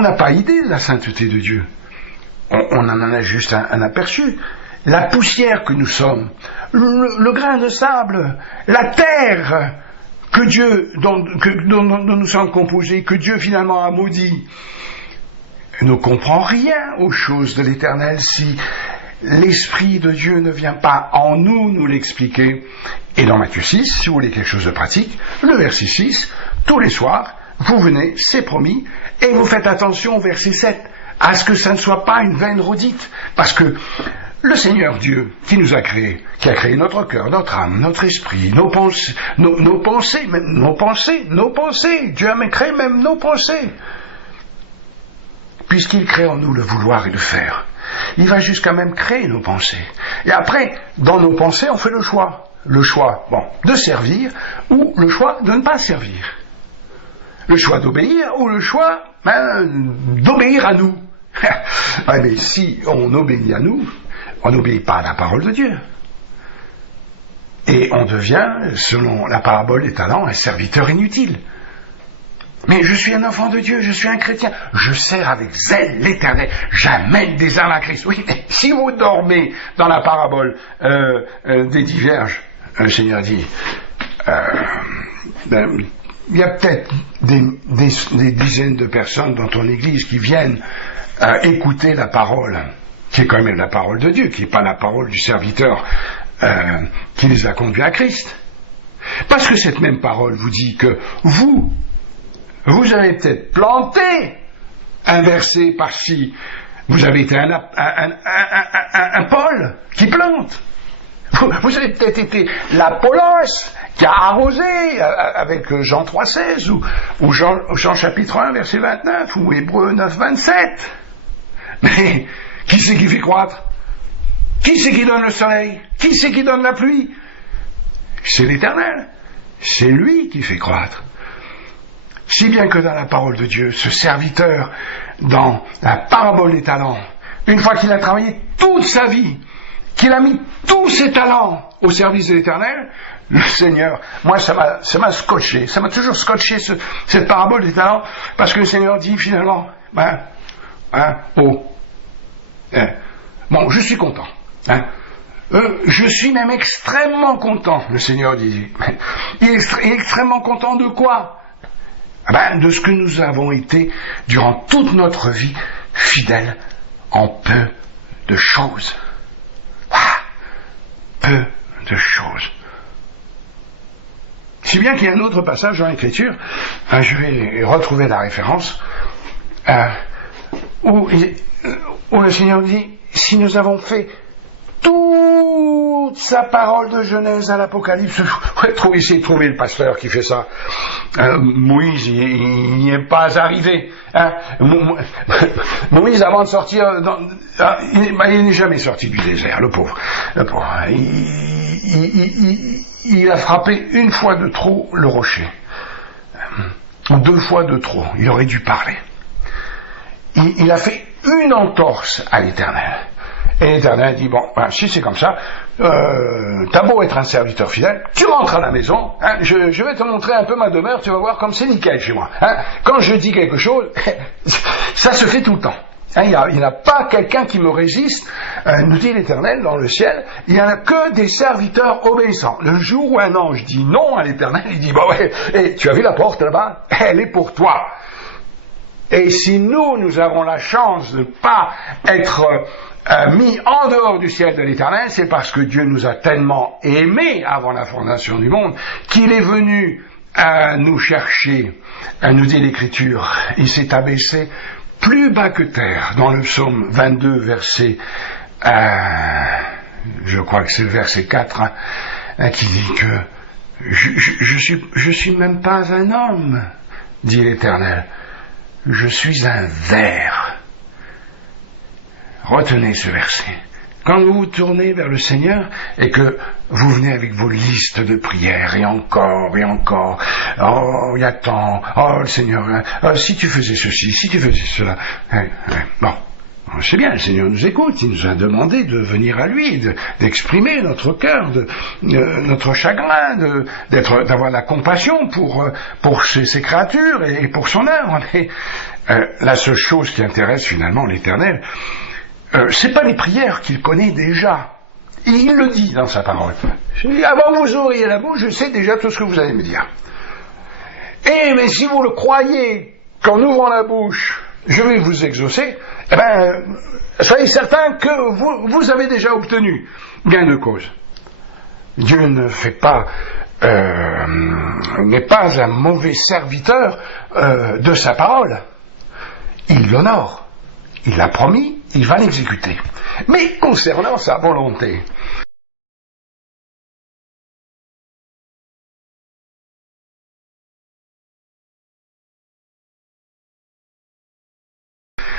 on n'a pas idée de la sainteté de Dieu. On en a juste un aperçu. La poussière que nous sommes, le grain de sable, la terre que Dieu, dont nous sommes composés, que Dieu finalement a maudit, ne comprend rien aux choses de l'Éternel si l'Esprit de Dieu ne vient pas en nous l'expliquer. Et dans Matthieu 6, si vous voulez quelque chose de pratique, le verset 6, tous les soirs, vous venez, c'est promis, et vous faites attention au verset 7, à ce que ça ne soit pas une vaine redite, parce que le Seigneur Dieu, qui nous a créés, qui a créé notre cœur, notre âme, notre esprit, nos pensées, Dieu a créé même nos pensées, puisqu'il crée en nous le vouloir et le faire. Il va jusqu'à même créer nos pensées. Et après, dans nos pensées, on fait le choix. Le choix, de servir, ou le choix de ne pas servir. Le choix d'obéir, ou le choix, d'obéir à nous. Mais si on obéit à nous, on n'obéit pas à la parole de Dieu. Et on devient, selon la parabole des talents, un serviteur inutile. Mais je suis un enfant de Dieu, je suis un chrétien, je sers avec zèle l'Éternel, j'amène des âmes à Christ. Oui, mais si vous dormez dans la parabole des 10 vierges, le Seigneur dit, il y a peut-être des dizaines de personnes dans ton église qui viennent écouter la parole, qui est quand même la parole de Dieu, qui n'est pas la parole du serviteur qui les a conduits à Christ. Parce que cette même parole vous dit que vous avez peut-être planté un verset par-ci, vous avez été un Paul qui plante. Vous avez peut-être été l'Apollos qui a arrosé avec Jean 3,16 ou Jean chapitre 1 verset 29 ou Hébreux 9, 27. Mais qui c'est qui fait croître? Qui c'est qui donne le soleil? Qui c'est qui donne la pluie? C'est l'Éternel. C'est lui qui fait croître. Si bien que dans la parole de Dieu, ce serviteur, dans la parabole des talents, une fois qu'il a travaillé toute sa vie, qu'il a mis tous ses talents au service de l'Éternel, le Seigneur, moi ça m'a scotché, ça m'a toujours scotché cette parabole des talents, parce que le Seigneur dit finalement, je suis content, je suis même extrêmement content, le Seigneur dit. Il est extrêmement content de quoi? De ce que nous avons été durant toute notre vie fidèles en peu de choses. Peu de choses. Si bien qu'il y a un autre passage dans l'Écriture, je vais retrouver la référence, où le Seigneur dit, si nous avons fait toute sa parole de Genèse à l'Apocalypse, essayez de trouver le pasteur qui fait ça. Moïse, il n'y est pas arrivé. Moïse, avant de sortir, il n'est jamais sorti du désert, le pauvre. Il a frappé une fois de trop le rocher. 2 fois de trop. Il aurait dû parler. Il a fait une entorse à l'Éternel. Et l'Éternel dit, si c'est comme ça, t'as beau être un serviteur fidèle, tu rentres à la maison, je vais te montrer un peu ma demeure, tu vas voir comme c'est nickel chez moi. Quand je dis quelque chose, ça se fait tout le temps. Il n'y a pas quelqu'un qui me résiste, nous dit l'Éternel dans le ciel, il n'y en a que des serviteurs obéissants. Le jour où un ange dit non à l'Éternel, il dit, tu as vu la porte là-bas? Elle est pour toi. Et si nous avons la chance de ne pas être mis en dehors du ciel de l'Éternel, c'est parce que Dieu nous a tellement aimés avant la fondation du monde, qu'il est venu nous chercher, nous dit l'Écriture, il s'est abaissé plus bas que terre, dans le psaume 22, verset, je crois que c'est le verset 4, qui dit que je suis même pas un homme, dit l'Éternel, je suis un ver. Retenez ce verset. Quand vous vous tournez vers le Seigneur et que vous venez avec vos listes de prières et encore, il y a tant, le Seigneur, si tu faisais ceci, si tu faisais cela, C'est bien, le Seigneur nous écoute, il nous a demandé de venir à lui, d'exprimer notre cœur, notre chagrin, d'avoir la compassion pour ses créatures et pour son œuvre. Mais la seule chose qui intéresse finalement l'Éternel, c'est pas les prières qu'il connaît déjà. Et il le dit dans sa parole. Avant que vous ouvriez la bouche, je sais déjà tout ce que vous allez me dire. Mais si vous le croyez, qu'en ouvrant la bouche, je vais vous exaucer, soyez certain que vous avez déjà obtenu gain de cause. Dieu ne fait pas, n'est pas un mauvais serviteur de sa parole. Il l'honore. Il l'a promis, il va l'exécuter. Mais concernant sa volonté,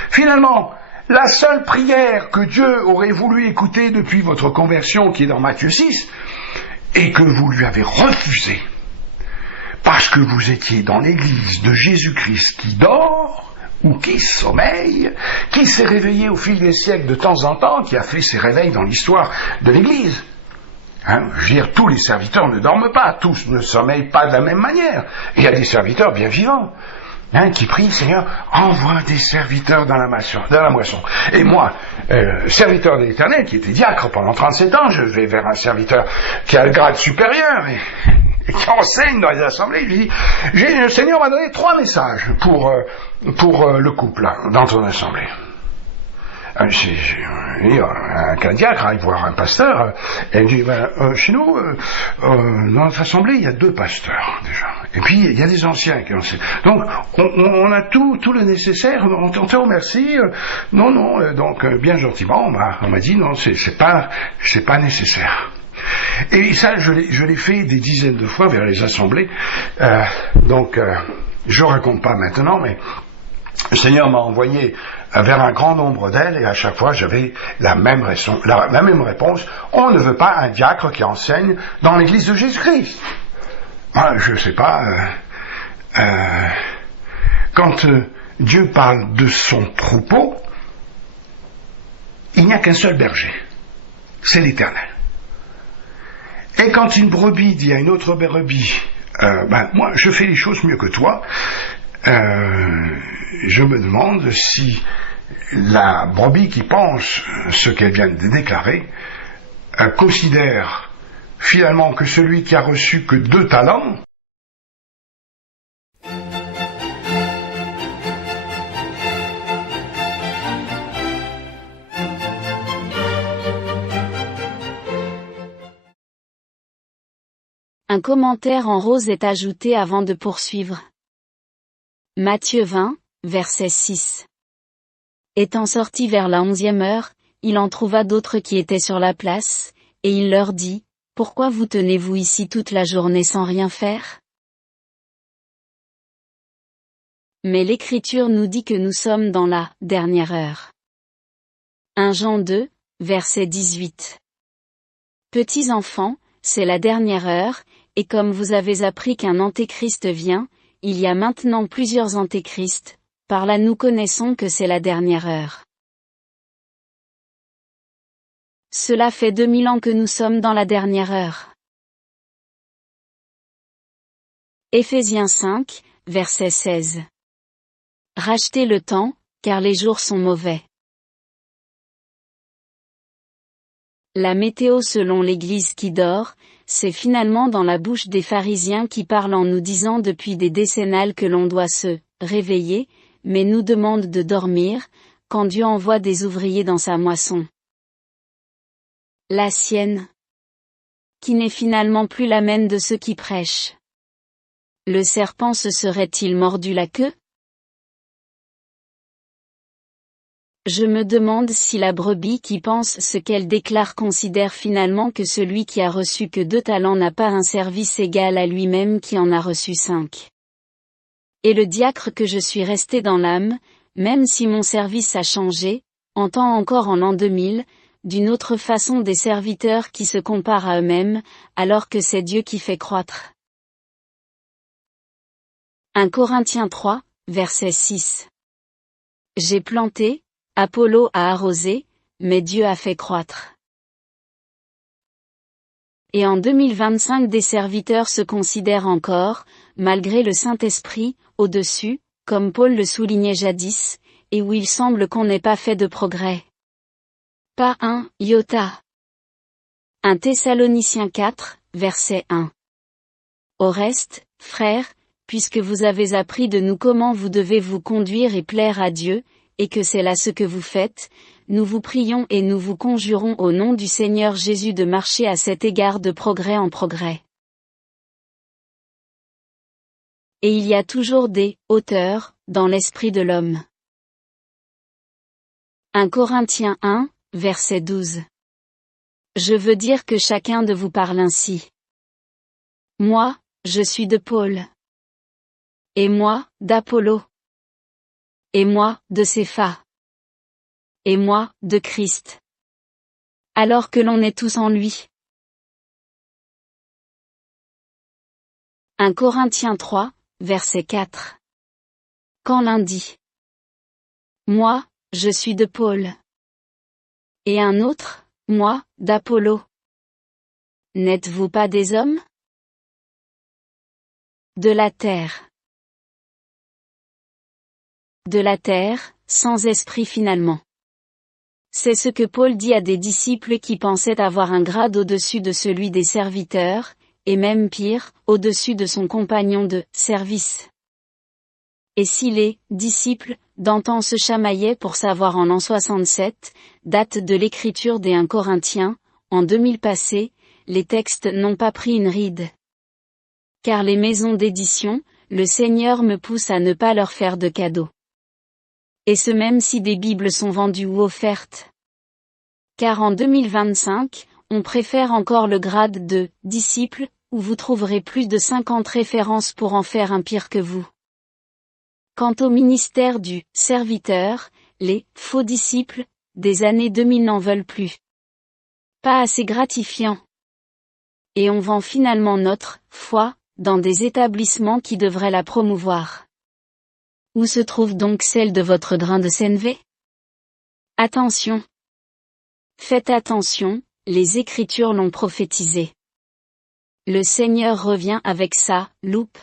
finalement, la seule prière que Dieu aurait voulu écouter depuis votre conversion, qui est dans Matthieu 6, et que vous lui avez refusé, parce que vous étiez dans l'église de Jésus-Christ qui dort, ou qui sommeille, qui s'est réveillé au fil des siècles de temps en temps, qui a fait ses réveils dans l'histoire de l'église. Je veux dire, tous les serviteurs ne dorment pas, tous ne sommeillent pas de la même manière. Il y a des serviteurs bien vivants, qui prient, Seigneur, envoie des serviteurs dans la moisson. Et moi, serviteur de l'Éternel, qui était diacre pendant 37 ans, je vais vers un serviteur qui a le grade supérieur et qui enseigne dans les assemblées. Je dis, le Seigneur m'a donné 3 messages pour le couple dans ton assemblée. Un diacre arrive voir un pasteur et il dit, chez nous, dans notre assemblée, il y a 2 pasteurs déjà. Et puis, il y a des anciens qui enseignent. Donc, on a tout le nécessaire, on te remercie. Donc, bien gentiment, on m'a dit, non, c'est pas nécessaire. Et ça, je l'ai fait des dizaines de fois vers les assemblées. Je raconte pas maintenant, mais le Seigneur m'a envoyé vers un grand nombre d'elles, et à chaque fois j'avais la même réponse. On ne veut pas un diacre qui enseigne dans l'église de Jésus-Christ. Je sais pas. Quand Dieu parle de son troupeau, il n'y a qu'un seul berger. C'est l'Éternel. Et quand une brebis dit à une autre brebis, moi je fais les choses mieux que toi, je me demande si la brebis qui pense ce qu'elle vient de déclarer considère finalement que celui qui a reçu que 2 talents Un commentaire en rose est ajouté avant de poursuivre. Matthieu 20, verset 6. Étant sorti vers la 11e heure, il en trouva d'autres qui étaient sur la place, et il leur dit, « Pourquoi vous tenez-vous ici toute la journée sans rien faire ?» Mais l'Écriture nous dit que nous sommes dans la dernière heure. 1 Jean 2, verset 18. Petits enfants, c'est la dernière heure, et comme vous avez appris qu'un antéchrist vient, il y a maintenant plusieurs antéchrists, par là nous connaissons que c'est la dernière heure. Cela fait 2000 ans que nous sommes dans la dernière heure. Éphésiens 5, verset 16. Rachetez le temps, car les jours sont mauvais. La météo selon l'Église qui dort, c'est finalement dans la bouche des pharisiens qui parlent en nous disant depuis des décennales que l'on doit se réveiller, mais nous demande de dormir, quand Dieu envoie des ouvriers dans sa moisson. La sienne, qui n'est finalement plus l'amène de ceux qui prêchent. Le serpent se serait-il mordu la queue? Je me demande si la brebis qui pense ce qu'elle déclare considère finalement que celui qui a reçu que 2 talents n'a pas un service égal à lui-même qui en a reçu 5. Et le diacre que je suis resté dans l'âme, même si mon service a changé, entend encore en l'an 2000, d'une autre façon des serviteurs qui se comparent à eux-mêmes, alors que c'est Dieu qui fait croître. 1 Corinthiens 3, verset 6. J'ai planté, Apollo a arrosé, mais Dieu a fait croître. Et en 2025 des serviteurs se considèrent encore, malgré le Saint-Esprit, au-dessus, comme Paul le soulignait jadis, et où il semble qu'on n'ait pas fait de progrès. Pas un iota. 1 Thessaloniciens 4, verset 1. Au reste, frères, puisque vous avez appris de nous comment vous devez vous conduire et plaire à Dieu, et que c'est là ce que vous faites, nous vous prions et nous vous conjurons au nom du Seigneur Jésus de marcher à cet égard de progrès en progrès. Et il y a toujours des hauteurs dans l'esprit de l'homme. 1 Corinthiens 1, verset 12. Je veux dire que chacun de vous parle ainsi. Moi, je suis de Paul. Et moi, d'Apollo. Et moi, de Cépha. Et moi, de Christ. Alors que l'on est tous en lui. 1 Corinthiens 3, verset 4. Quand l'un dit. Moi, je suis de Paul. Et un autre, moi, d'Apollo. N'êtes-vous pas des hommes? De la terre. De la terre, sans esprit finalement. C'est ce que Paul dit à des disciples qui pensaient avoir un grade au-dessus de celui des serviteurs, et même pire, au-dessus de son compagnon de service. Et si les disciples d'antan se chamaillaient pour savoir en l'an 67, date de l'écriture des 1 Corinthiens, en 2000 passés, les textes n'ont pas pris une ride. Car les maisons d'édition, le Seigneur me pousse à ne pas leur faire de cadeaux. Et ce même si des Bibles sont vendues ou offertes. Car en 2025, on préfère encore le grade de « disciple » où vous trouverez plus de 50 références pour en faire un pire que vous. Quant au ministère du « serviteur », les « faux disciples » des années 2000 n'en veulent plus. Pas assez gratifiant. Et on vend finalement notre « foi » dans des établissements qui devraient la promouvoir. Où se trouve donc celle de votre drain de CNV? Attention! Faites attention, les Écritures l'ont prophétisé. Le Seigneur revient avec sa loupe.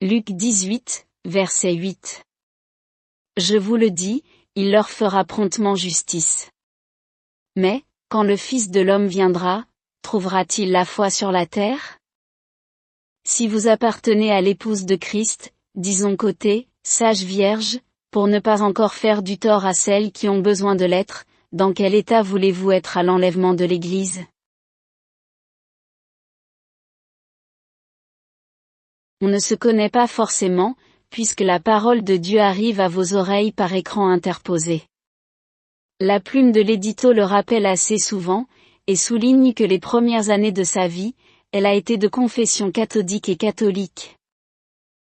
Luc 18, verset 8. Je vous le dis, il leur fera promptement justice. Mais, quand le Fils de l'homme viendra, trouvera-t-il la foi sur la terre? Si vous appartenez à l'épouse de Christ, disons côté, sage vierge, pour ne pas encore faire du tort à celles qui ont besoin de l'être, dans quel état voulez-vous être à l'enlèvement de l'Église? On ne se connaît pas forcément, puisque la parole de Dieu arrive à vos oreilles par écran interposé. La plume de l'édito le rappelle assez souvent, et souligne que les premières années de sa vie, elle a été de confession cathodique et catholique.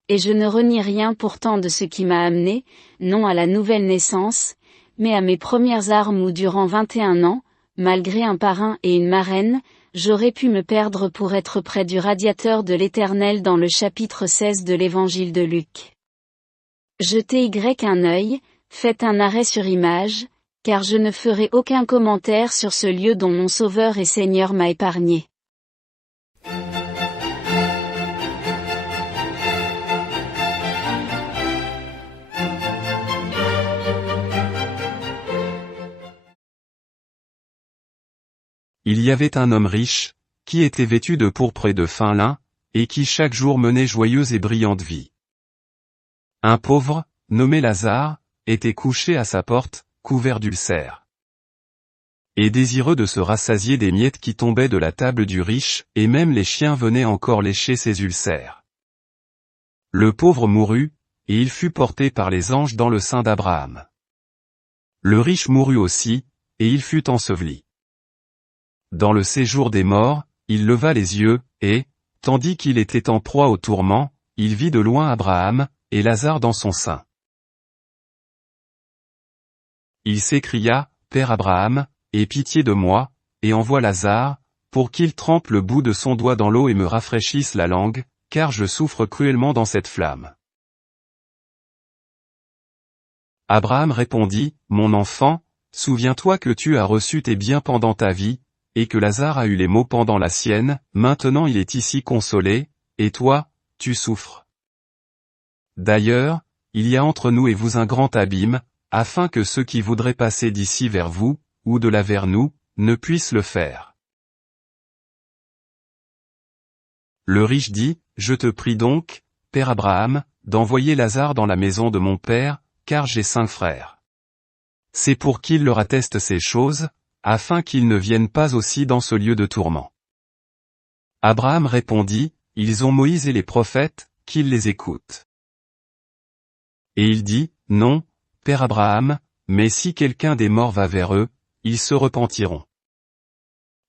Et je ne renie rien pourtant de ce qui m'a amené, non à la nouvelle naissance, mais à mes premières armes où durant 21 ans, malgré un parrain et une marraine, j'aurais pu me perdre pour être près du radiateur de l'Éternel dans le chapitre 16 de l'Évangile de Luc. Jetez un œil, faites un arrêt sur image, car je ne ferai aucun commentaire sur ce lieu dont mon Sauveur et Seigneur m'a épargné. Il y avait un homme riche, qui était vêtu de pourpre et de fin lin, et qui chaque jour menait joyeuse et brillante vie. Un pauvre, nommé Lazare, était couché à sa porte, couvert d'ulcères. Et désireux de se rassasier des miettes qui tombaient de la table du riche, et même les chiens venaient encore lécher ses ulcères. Le pauvre mourut, et il fut porté par les anges dans le sein d'Abraham. Le riche mourut aussi, et il fut enseveli. Dans le séjour des morts, il leva les yeux, et, tandis qu'il était en proie au tourment, il vit de loin Abraham, et Lazare dans son sein. Il s'écria, Père Abraham, aie pitié de moi, et envoie Lazare, pour qu'il trempe le bout de son doigt dans l'eau et me rafraîchisse la langue, car je souffre cruellement dans cette flamme. Abraham répondit, Mon enfant, souviens-toi que tu as reçu tes biens pendant ta vie, et que Lazare a eu les maux pendant la sienne, maintenant il est ici consolé, et toi, tu souffres. D'ailleurs, il y a entre nous et vous un grand abîme, afin que ceux qui voudraient passer d'ici vers vous, ou de là vers nous, ne puissent le faire. Le riche dit, Je te prie donc, Père Abraham, d'envoyer Lazare dans la maison de mon père, car j'ai 5 frères. C'est pour qu'il leur atteste ces choses, afin qu'ils ne viennent pas aussi dans ce lieu de tourment. Abraham répondit, Ils ont Moïse et les prophètes, qu'ils les écoutent. Et il dit, Non, Père Abraham, mais si quelqu'un des morts va vers eux, ils se repentiront.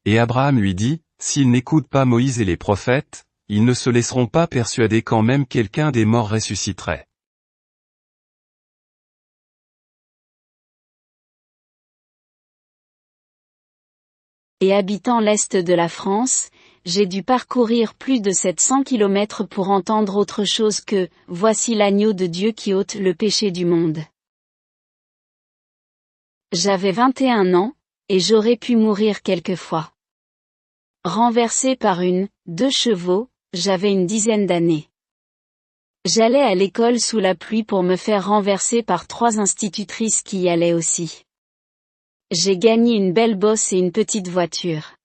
Et Abraham lui dit, S'ils n'écoutent pas Moïse et les prophètes, ils ne se laisseront pas persuader quand même quelqu'un des morts ressusciterait. Et habitant l'est de la France, j'ai dû parcourir plus de 700 kilomètres pour entendre autre chose que « Voici l'agneau de Dieu qui ôte le péché du monde ». J'avais 21 ans, et j'aurais pu mourir quelquefois. Renversé par 2 chevaux, j'avais une dizaine d'années. J'allais à l'école sous la pluie pour me faire renverser par 3 institutrices qui y allaient aussi. J'ai gagné une belle bosse et une petite voiture.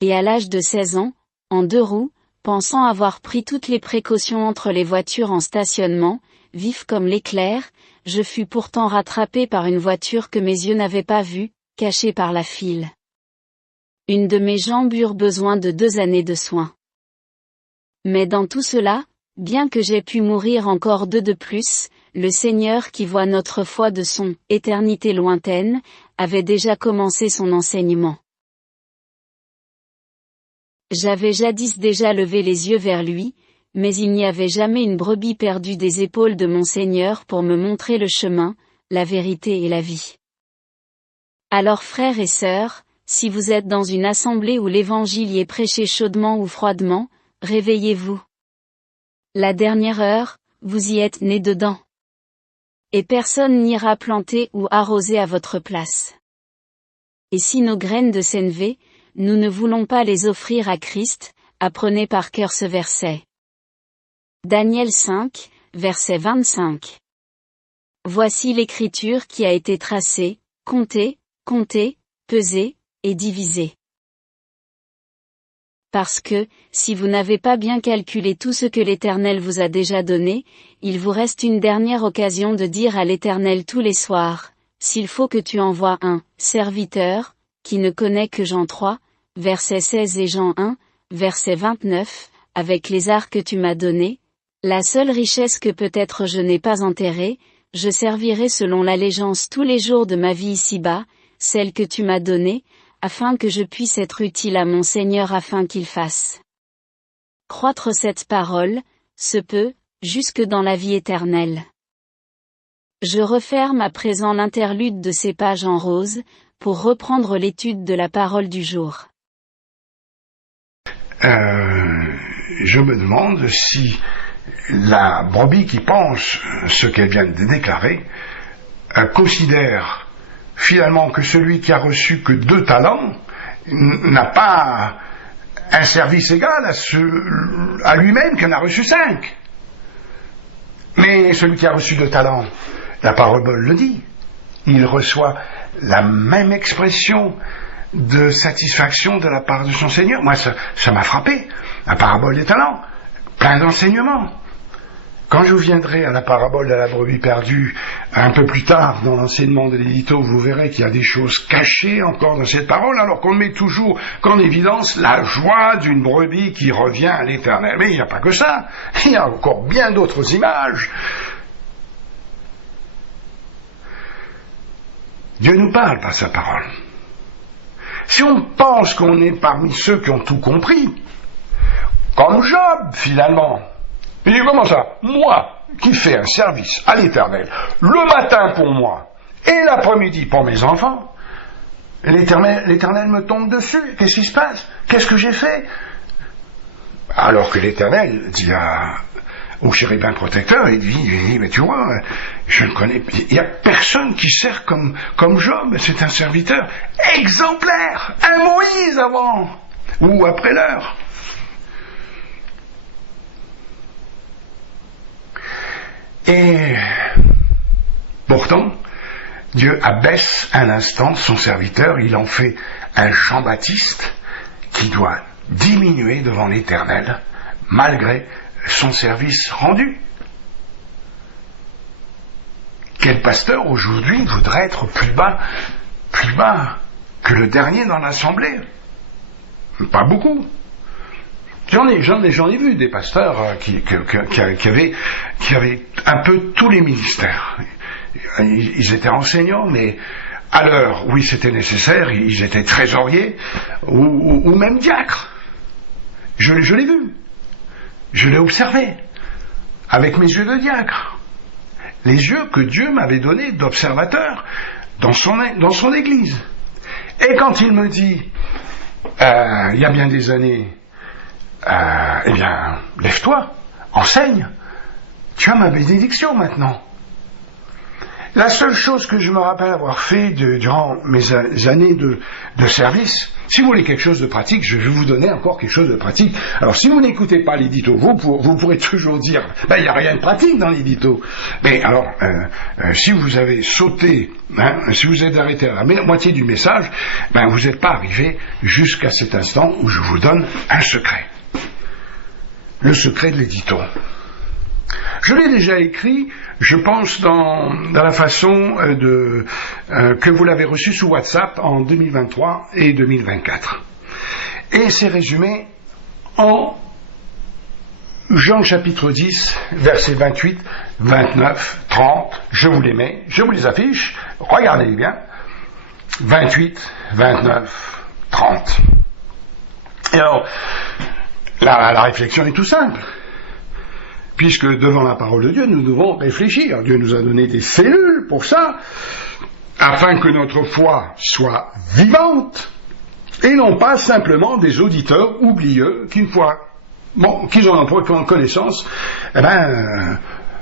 Et à l'âge de 16 ans, en 2 roues, pensant avoir pris toutes les précautions entre les voitures en stationnement, vif comme l'éclair, je fus pourtant rattrapé par une voiture que mes yeux n'avaient pas vue, cachée par la file. Une de mes jambes eurent besoin de 2 années de soins. Mais dans tout cela, bien que j'aie pu mourir encore 2 de plus, le Seigneur qui voit notre foi de son « éternité lointaine » avait déjà commencé son enseignement. J'avais jadis déjà levé les yeux vers lui, mais il n'y avait jamais une brebis perdue des épaules de mon Seigneur pour me montrer le chemin, la vérité et la vie. Alors frères et sœurs, si vous êtes dans une assemblée où l'évangile y est prêché chaudement ou froidement, réveillez-vous. La dernière heure, vous y êtes nés dedans. Et personne n'ira planter ou arroser à votre place. Et si nos graines de sénévé, nous ne voulons pas les offrir à Christ, apprenez par cœur ce verset. Daniel 5, verset 25. Voici l'écriture qui a été tracée, comptée, pesée, et divisée. Parce que, si vous n'avez pas bien calculé tout ce que l'Éternel vous a déjà donné, il vous reste une dernière occasion de dire à l'Éternel tous les soirs, s'il faut que tu envoies un serviteur, qui ne connaît que Jean 3, verset 16 et Jean 1, verset 29, avec les arts que tu m'as donnés, la seule richesse que peut-être je n'ai pas enterrée, je servirai selon l'allégeance tous les jours de ma vie ici-bas, celle que tu m'as donnée, afin que je puisse être utile à mon Seigneur afin qu'il fasse croître cette parole, se peut, jusque dans la vie éternelle. Je referme à présent l'interlude de ces pages en rose, pour reprendre l'étude de la parole du jour. Je me demande si la brebis qui pense ce qu'elle vient de déclarer considère finalement que celui qui a reçu que 2 talents n'a pas un service égal à lui-même qui en a reçu 5. Mais celui qui a reçu 2 talents, la parole le dit, il reçoit la même expression de satisfaction de la part de son Seigneur. Moi, ça m'a frappé. La parabole des talents, plein d'enseignements. Quand je viendrai à la parabole de la brebis perdue, un peu plus tard dans l'enseignement de l'édito, vous verrez qu'il y a des choses cachées encore dans cette parole, alors qu'on met toujours qu'en évidence la joie d'une brebis qui revient à l'Éternel. Mais il n'y a pas que ça, il y a encore bien d'autres images. Dieu nous parle par sa parole. Si on pense qu'on est parmi ceux qui ont tout compris, comme Job finalement, il dit comment ça? Moi, qui fais un service à l'Éternel, le matin pour moi, et l'après-midi pour mes enfants, l'Éternel me tombe dessus, qu'est-ce qui se passe? Qu'est-ce que j'ai fait? Alors que l'Éternel dit au chérubin protecteur, et il dit, mais tu vois, je ne connais, il n'y a personne qui sert comme Job, c'est un serviteur exemplaire, un Moïse avant, ou après l'heure. Et pourtant, Dieu abaisse un instant son serviteur, il en fait un Jean-Baptiste qui doit diminuer devant l'Éternel, malgré son service rendu. Quel pasteur aujourd'hui voudrait être plus bas que le dernier dans l'assemblée? Pas beaucoup. J'en ai vu des pasteurs qui avaient un peu tous les ministères. Ils étaient enseignants, mais à l'heure où c'était nécessaire, ils étaient trésoriers ou même diacres. Je l'ai vu. Je l'ai observé avec mes yeux de diacre. Les yeux que Dieu m'avait donnés d'observateur dans son église. Et quand il me dit, il y a bien des années, eh bien, lève-toi, enseigne, tu as ma bénédiction maintenant. La seule chose que je me rappelle avoir fait durant mes années de service, si vous voulez quelque chose de pratique, je vais vous donner encore quelque chose de pratique. Alors si vous n'écoutez pas l'édito, vous pourrez toujours dire, il n'y a rien de pratique dans l'édito. Mais alors, si vous avez sauté, si vous êtes arrêté à la moitié du message, vous n'êtes pas arrivé jusqu'à cet instant où je vous donne un secret. Le secret de l'édito. Je l'ai déjà écrit, je pense, dans la façon que vous l'avez reçu sous WhatsApp en 2023 et 2024. Et c'est résumé en Jean chapitre 10, versets 28, 29, 30, je vous les mets, je vous les affiche, regardez bien, 28, 29, 30. Et alors, la réflexion est tout simple. Puisque devant la parole de Dieu, nous devons réfléchir. Dieu nous a donné des cellules pour ça, afin que notre foi soit vivante, et non pas simplement des auditeurs oublieux qui, une fois qu'ils en ont pris connaissance,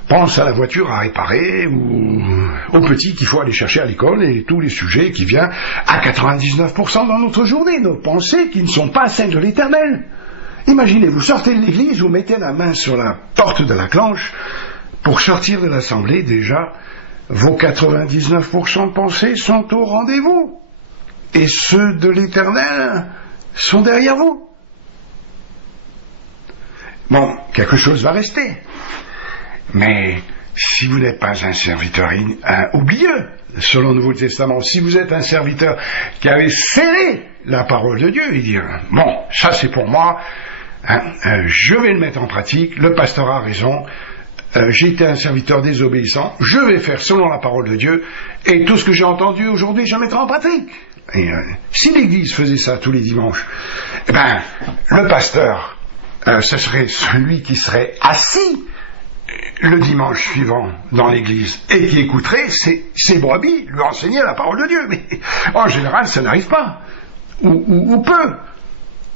pensent à la voiture à réparer, ou au petit qu'il faut aller chercher à l'école, et tous les sujets qui viennent à 99% dans notre journée, nos pensées qui ne sont pas celles de l'Éternel. Imaginez, vous sortez de l'église, vous mettez la main sur la porte de la cloche, pour sortir de l'assemblée, déjà, vos 99% de pensées sont au rendez-vous. Et ceux de l'Éternel sont derrière vous. Bon, quelque chose va rester. Mais si vous n'êtes pas un serviteur oublieux, selon le Nouveau Testament, si vous êtes un serviteur qui avait scellé la parole de Dieu, il dit, bon, ça c'est pour moi, je vais le mettre en pratique, le pasteur a raison, j'ai été un serviteur désobéissant, je vais faire selon la parole de Dieu, et tout ce que j'ai entendu aujourd'hui, je le mettrai en pratique. Et si l'Église faisait ça tous les dimanches, le pasteur, ce serait celui qui serait assis le dimanche suivant dans l'église et qui écouterait ses brebis lui enseigner la parole de Dieu. Mais en général, ça n'arrive pas. Ou peu.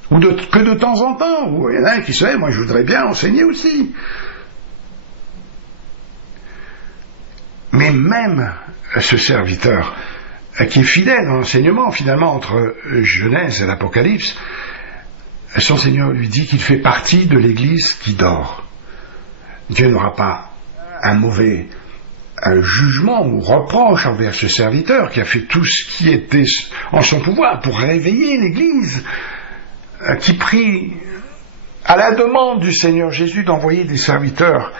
Que de temps en temps. Ou il y en a un qui sait, moi je voudrais bien enseigner aussi. Mais même ce serviteur qui est fidèle dans l'enseignement, finalement, entre Genèse et l'Apocalypse, son Seigneur lui dit qu'il fait partie de l'église qui dort. Dieu n'aura pas un mauvais jugement ou reproche envers ce serviteur qui a fait tout ce qui était en son pouvoir pour réveiller l'Église, qui prie à la demande du Seigneur Jésus d'envoyer des serviteurs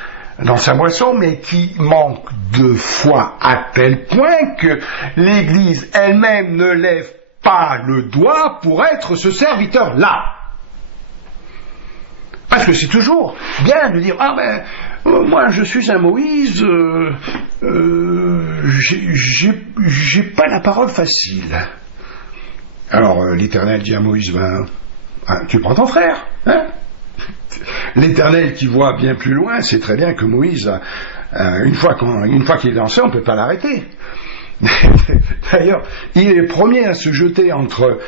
dans sa moisson, mais qui manque de foi à tel point que l'Église elle-même ne lève pas le doigt pour être ce serviteur-là. Parce que c'est toujours bien de dire, moi je suis un Moïse, j'ai pas la parole facile. Alors l'Éternel dit à Moïse, tu prends ton frère, hein? L'Éternel qui voit bien plus loin, sait très bien que Moïse, une fois qu'il est lancé, on ne peut pas l'arrêter. D'ailleurs, il est le premier à se jeter entre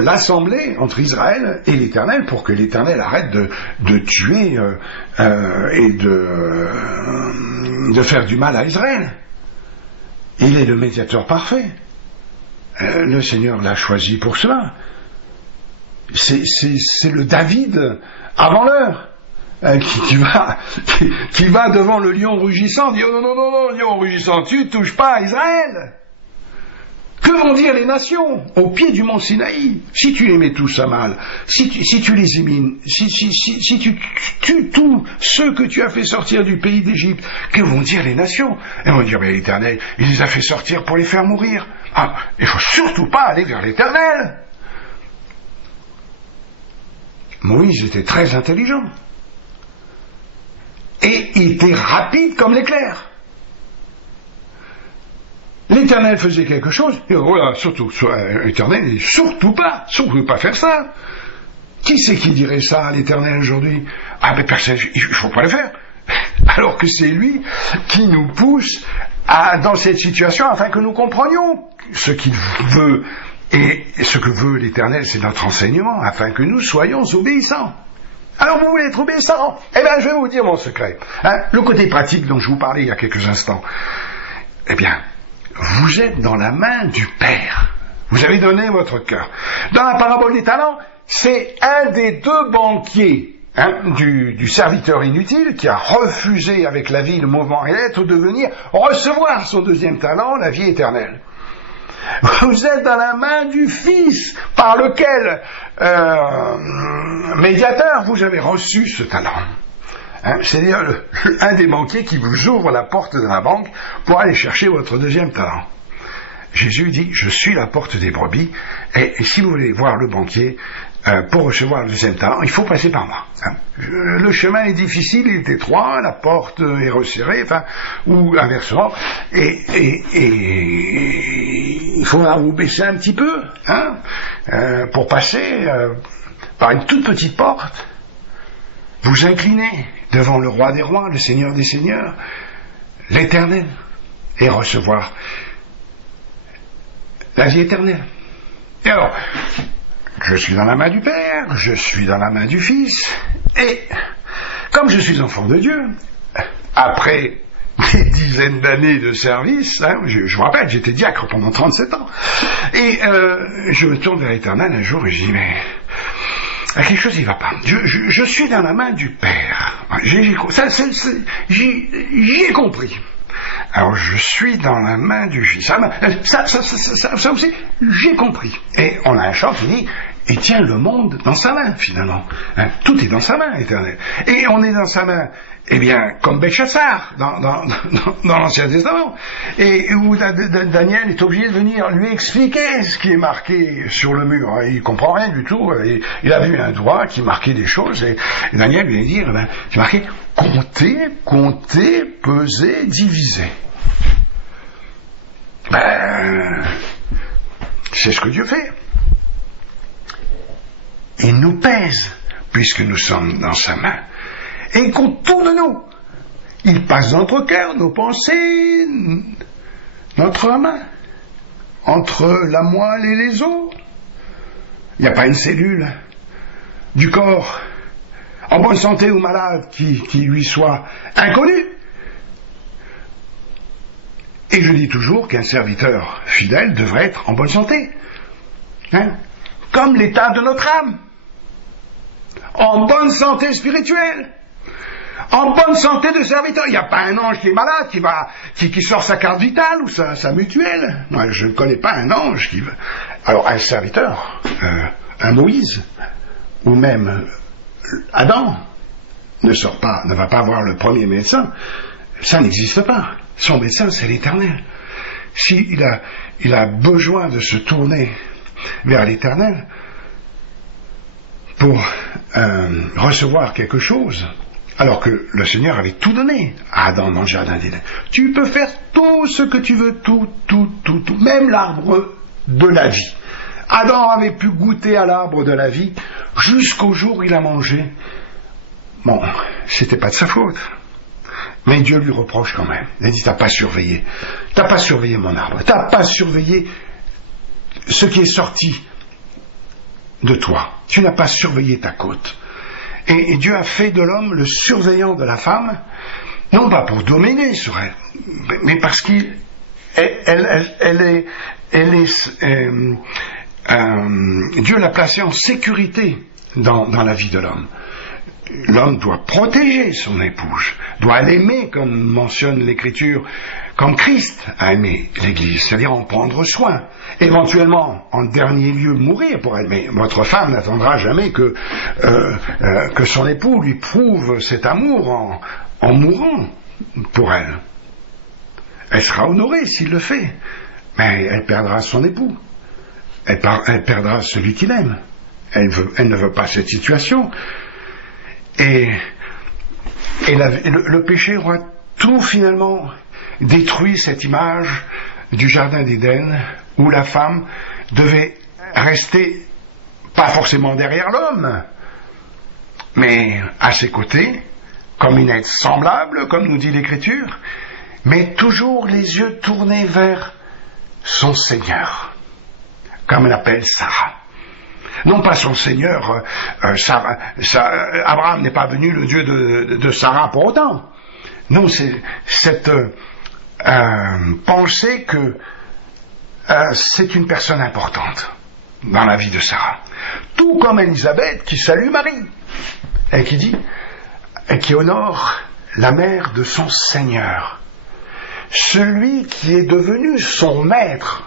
l'Assemblée, entre Israël et l'Éternel, pour que l'Éternel arrête de tuer et de faire du mal à Israël. Il est le médiateur parfait. Le Seigneur l'a choisi pour cela. C'est le David avant l'heure. Qui va devant le lion rugissant, dit « Oh non, non, non, non, lion rugissant, tu ne touches pas à Israël !» Que vont dire les nations au pied du mont Sinaï, si tu les mets tous à mal, si tu les élimines, si tu tues tous ceux que tu as fait sortir du pays d'Égypte? Que vont dire les nations? Elles vont dire « Mais l'Éternel, il les a fait sortir pour les faire mourir. » Ah, il ne faut surtout pas aller vers l'Éternel. Moïse était très intelligent. Et il était rapide comme l'éclair. L'Éternel faisait quelque chose, et voilà, surtout, l'Éternel, surtout pas faire ça. Qui c'est qui dirait ça à l'Éternel aujourd'hui? Ah ben personne, il ne faut pas le faire. Alors que c'est lui qui nous pousse dans cette situation afin que nous comprenions ce qu'il veut. Et ce que veut l'Éternel, c'est notre enseignement, afin que nous soyons obéissants. Alors vous voulez être obéissant? Eh bien, je vais vous dire mon secret. Le côté pratique dont je vous parlais il y a quelques instants. Eh bien, vous êtes dans la main du Père. Vous avez donné votre cœur. Dans la parabole des talents, c'est un des deux banquiers du serviteur inutile qui a refusé avec la vie, le mouvement et l'être de venir recevoir son deuxième talent, la vie éternelle. Vous êtes dans la main du Fils par lequel, médiateur, vous avez reçu ce talent. C'est-à-dire un des banquiers qui vous ouvre la porte de la banque pour aller chercher votre deuxième talent. Jésus dit, je suis la porte des brebis, et si vous voulez voir le banquier, pour recevoir le deuxième talent, il faut passer par moi. Le chemin est difficile, il est étroit, la porte est resserrée, ou inversement, et il faudra vous baisser un petit peu, pour passer par une toute petite porte, vous incliner devant le roi des rois, le Seigneur des seigneurs, l'Éternel, et recevoir la vie éternelle. Et alors, je suis dans la main du Père, je suis dans la main du Fils, et comme je suis enfant de Dieu, après des dizaines d'années de service, je me rappelle, j'étais diacre pendant 37 ans, et je me tourne vers l'Éternel un jour et je dis, mais quelque chose n'y va pas. Je suis dans la main du Père. J'y ai compris. Alors je suis dans la main du Fils. Ça aussi, j'ai compris. Et on a un chant qui dit, il tient le monde dans sa main, finalement. Tout est dans sa main, éternelle. Et on est dans sa main, eh bien, comme Belchassar, dans l'Ancien Testament. Et où Daniel est obligé de venir lui expliquer ce qui est marqué sur le mur. Il comprend rien du tout. Il a vu un doigt qui marquait des choses. Et Daniel lui a dit, c'est marqué, compter, peser, diviser. C'est ce que Dieu fait. Il nous pèse, puisque nous sommes dans sa main. Et il compte tout de nous. Il passe dans notre cœur, nos pensées, notre main, entre la moelle et les os. Il n'y a pas une cellule du corps, en bonne santé ou malade, qui lui soit inconnue. Et je dis toujours qu'un serviteur fidèle devrait être en bonne santé. Comme l'état de notre âme. En bonne santé spirituelle. En bonne santé de serviteur. Il n'y a pas un ange qui est malade, qui sort sa carte vitale ou sa mutuelle. Moi, je ne connais pas un ange qui veut. Alors, un serviteur, un Moïse, ou même Adam, ne va pas voir le premier médecin. Ça n'existe pas. Son médecin, c'est l'Éternel. S'il a besoin de se tourner vers l'Éternel pour recevoir quelque chose, alors que le Seigneur avait tout donné à Adam dans le jardin d'Éden. Tu peux faire tout ce que tu veux, tout, même l'arbre de la vie. Adam avait pu goûter à l'arbre de la vie jusqu'au jour où il a mangé. Bon, c'était pas de sa faute. Mais Dieu lui reproche quand même. Il dit, t'as pas surveillé mon arbre, t'as pas surveillé ce qui est sorti de toi, tu n'as pas surveillé ta côte. Et Dieu a fait de l'homme le surveillant de la femme, non pas pour dominer sur elle, mais parce qu'il Dieu l'a placé en sécurité dans la vie de l'homme. L'homme doit protéger son épouse, doit l'aimer comme mentionne l'Écriture, comme Christ a aimé l'Église, c'est-à-dire en prendre soin, éventuellement en dernier lieu mourir pour elle. Mais votre femme n'attendra jamais que son époux lui prouve cet amour en mourant pour elle. Elle sera honorée s'il le fait, mais elle perdra son époux, elle perdra celui qui l'aime. Elle ne veut pas cette situation. Et le péché aura tout finalement détruit cette image du jardin d'Éden où la femme devait rester pas forcément derrière l'homme, mais à ses côtés, comme une être semblable, comme nous dit l'Écriture, mais toujours les yeux tournés vers son Seigneur, comme l'appelle Sarah. Non pas son Seigneur, Abraham n'est pas venu le Dieu de Sarah pour autant. Non, c'est cette pensée que c'est une personne importante dans la vie de Sarah. Tout comme Élisabeth qui salue Marie et qui dit, et qui honore la mère de son Seigneur. Celui qui est devenu son maître.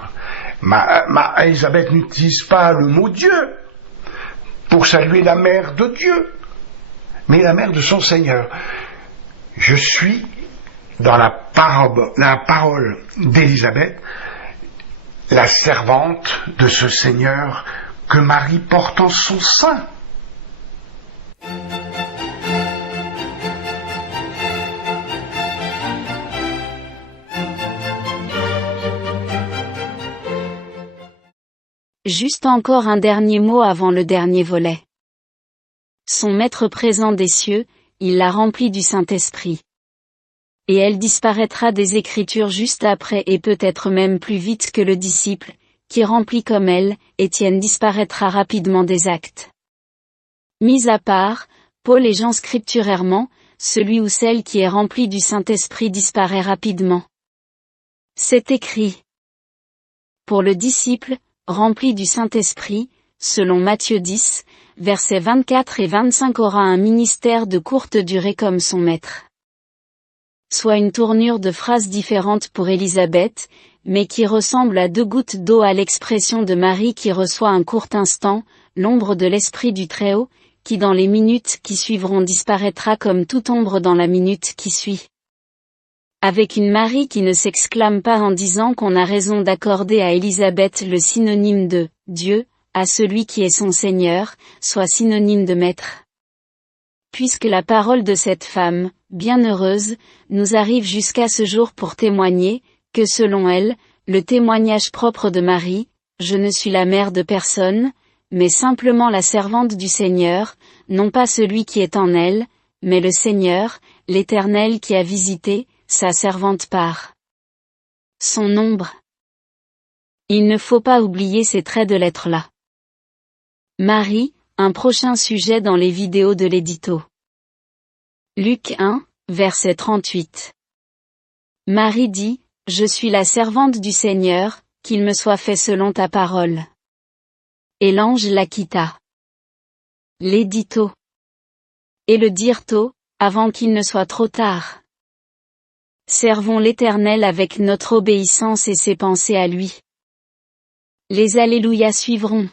Élisabeth n'utilise pas le mot Dieu pour saluer la mère de Dieu, mais la mère de son Seigneur. Je suis dans la parole d'Élisabeth, la servante de ce Seigneur que Marie porte en son sein. Juste encore un dernier mot avant le dernier volet. Son Maître présent des cieux, il l'a rempli du Saint-Esprit. Et elle disparaîtra des Écritures juste après et peut-être même plus vite que le disciple, qui remplit comme elle, Étienne disparaîtra rapidement des actes. Mis à part, Paul et Jean scripturairement, celui ou celle qui est rempli du Saint-Esprit disparaît rapidement. C'est écrit. Pour le disciple, rempli du Saint-Esprit, selon Matthieu 10, versets 24 et 25 aura un ministère de courte durée comme son maître. Soit une tournure de phrase différente pour Élisabeth, mais qui ressemble à 2 gouttes d'eau à l'expression de Marie qui reçoit un court instant, l'ombre de l'Esprit du Très-Haut, qui dans les minutes qui suivront disparaîtra comme toute ombre dans la minute qui suit. Avec une Marie qui ne s'exclame pas en disant qu'on a raison d'accorder à Élisabeth le synonyme de « Dieu », à celui qui est son Seigneur, soit synonyme de Maître. Puisque la parole de cette femme, bienheureuse, nous arrive jusqu'à ce jour pour témoigner, que selon elle, le témoignage propre de Marie, « Je ne suis la mère de personne », mais simplement la servante du Seigneur, non pas celui qui est en elle, mais le Seigneur, l'Éternel qui a visité, sa servante par son ombre. Il ne faut pas oublier ces traits de lettres-là. Marie, un prochain sujet dans les vidéos de l'édito. Luc 1, verset 38. Marie dit, « Je suis la servante du Seigneur, qu'il me soit fait selon ta parole. » Et l'ange la quitta. L'édito. Et le dire tôt, avant qu'il ne soit trop tard. Servons l'Éternel avec notre obéissance et ses pensées à lui. Les Alléluia suivront.